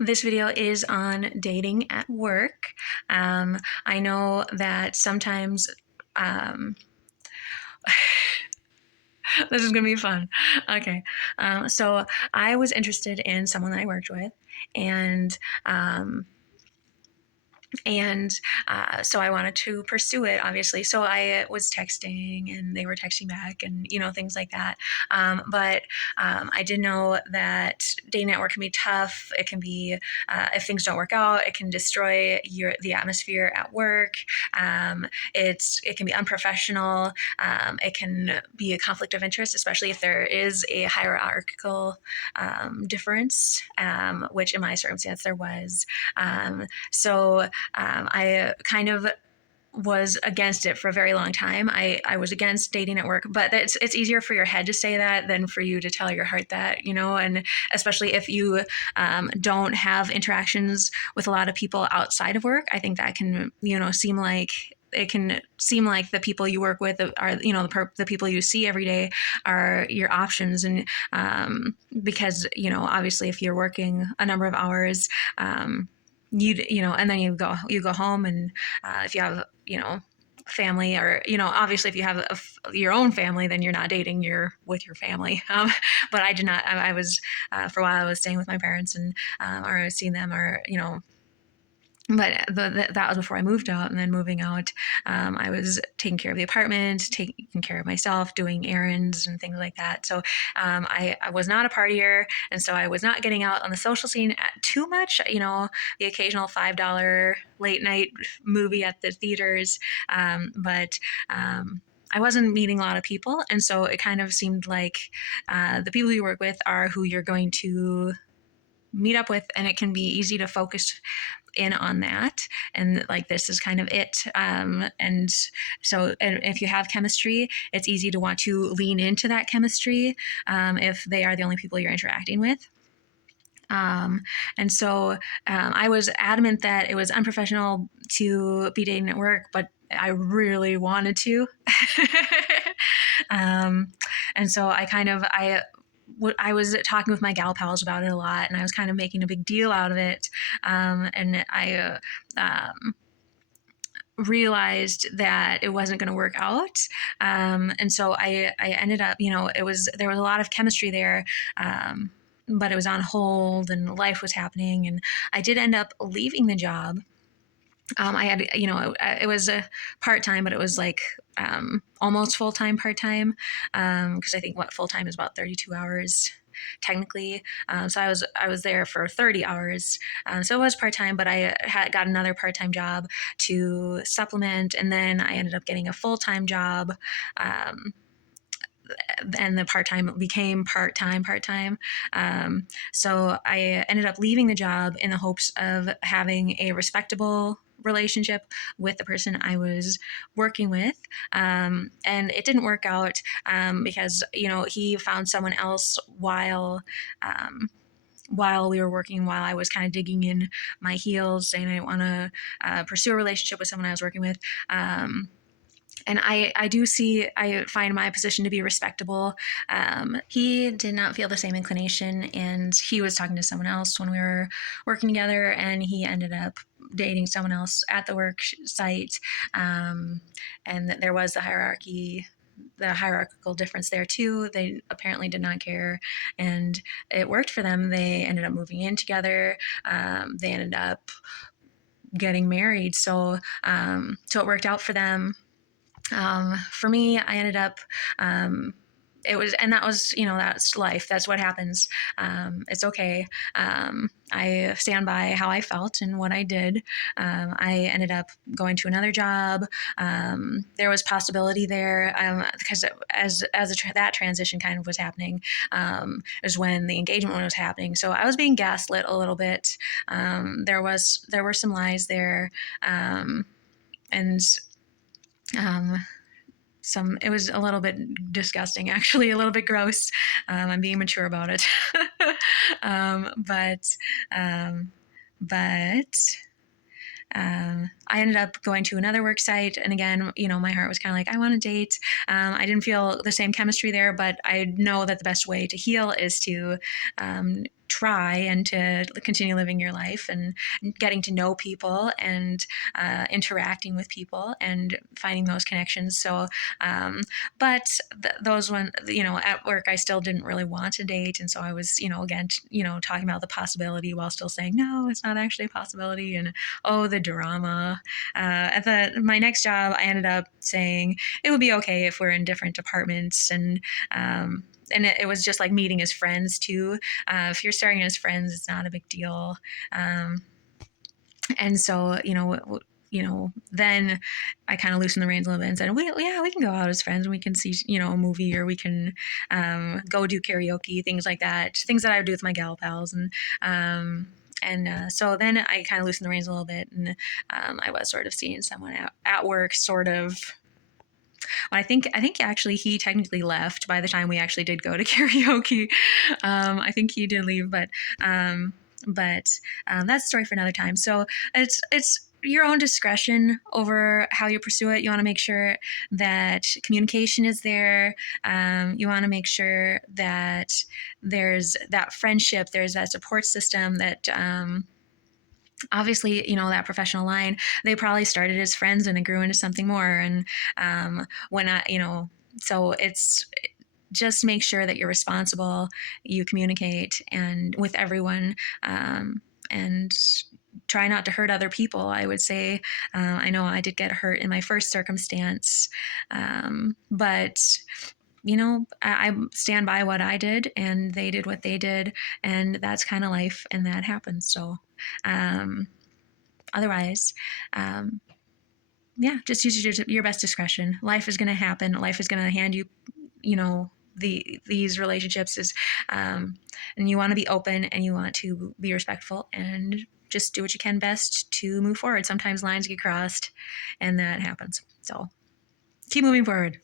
This video is on dating at work. I know that sometimes um, this is gonna be fun. Okay, so I was interested in someone that I worked with, and um, so I wanted to pursue it, obviously. So I was texting and they were texting back and, things like that. But I did know that dating network can be tough. It can be, if things don't work out, it can destroy the atmosphere at work. It can be unprofessional. It can be a conflict of interest, especially if there is a hierarchical difference, which in my circumstance there was. I kind of was against it for a very long time. I was against dating at work, but it's easier for your head to say that than for you to tell your heart that, and especially if you don't have interactions with a lot of people outside of work. I think that can, seem like it can seem like the people you work with are, the people you see every day are your options. And because, obviously if you're working a number of hours, and then you go home, and if you have family, or obviously if you have your own family, then you're not dating, you're with your family. But I did not. I was for a while I was staying with my parents, and or I was seeing them, or but that was before I moved out. And then moving out, I was taking care of the apartment, taking care of myself, doing errands and things like that. So I was not a partier, and so I was not getting out on the social scene too much. The occasional $5 late night movie at the theaters, but I wasn't meeting a lot of people, and so it kind of seemed like the people you work with are who you're going to meet up with, and it can be easy to focus in on that, and like this is kind of it. And if you have chemistry, it's easy to want to lean into that chemistry, if they are the only people you're interacting with. And so I was adamant that it was unprofessional to be dating at work, but I really wanted to. um, and so I was talking with my gal pals about it a lot, and I was kind of making a big deal out of it. And I realized that it wasn't going to work out. And so I ended up, there was a lot of chemistry there. But it was on hold and life was happening. And I did end up leaving the job. I had, it was a part-time, but it was like almost full-time part-time. Because I think full-time is about 32 hours technically. So I was there for 30 hours. So it was part-time, but I had got another part-time job to supplement. And then I ended up getting a full-time job. And the part-time became part-time. So I ended up leaving the job in the hopes of having a respectable relationship with the person I was working with. And it didn't work out, because, he found someone else while we were working, while I was kind of digging in my heels, saying I didn't want to pursue a relationship with someone I was working with. And I find my position to be respectable. He did not feel the same inclination, and he was talking to someone else when we were working together, and he ended up dating someone else at the work site. And there was the hierarchical difference there too. They apparently did not care, and it worked for them. They ended up moving in together. They ended up getting married. So it worked out for them. For me, I ended up, and that was, that's life. That's what happens. It's okay. I stand by how I felt and what I did. I ended up going to another job. There was possibility there, because that transition kind of was happening, is when the engagement was happening. So I was being gaslit a little bit. There were some lies there. And it was a little bit disgusting, actually, a little bit gross. I'm being mature about it. But um, but I ended up going to another work site, and again, my heart was kind of like, I want to date. I didn't feel the same chemistry there, but I know that the best way to heal is to try and to continue living your life and getting to know people and interacting with people and finding those connections. So, but those one, at work, I still didn't really want to date. And so I was, again, talking about the possibility while still saying, no, it's not actually a possibility. And oh, the drama. At my next job, I ended up saying it would be okay if we're in different departments. And it was just like meeting as friends too. If you're starting as friends, it's not a big deal. Um, and so, then I kind of loosened the reins a little bit and said, yeah, we can go out as friends and we can see, a movie, or we can go do karaoke, things like that, things that I would do with my gal pals. And so then I kind of loosened the reins a little bit, and I was sort of seeing someone at work, sort of. Well, I think actually he technically left by the time we actually did go to karaoke. I think he did leave, but that's a story for another time. So it's your own discretion over how you pursue it. You want to make sure that communication is there. You want to make sure that there's that friendship, there's that support system, that obviously, that professional line, they probably started as friends and it grew into something more. And when I, so it's just make sure that you're responsible, you communicate and with everyone, and try not to hurt other people. I would say, I know I did get hurt in my first circumstance, but I stand by what I did and they did what they did, and that's kind of life and that happens. So, um, otherwise, um, yeah, just use your best discretion. Life is going to happen. Life is going to hand you, these relationships is, and you want to be open and you want to be respectful and just do what you can best to move forward. Sometimes lines get crossed and that happens. So keep moving forward.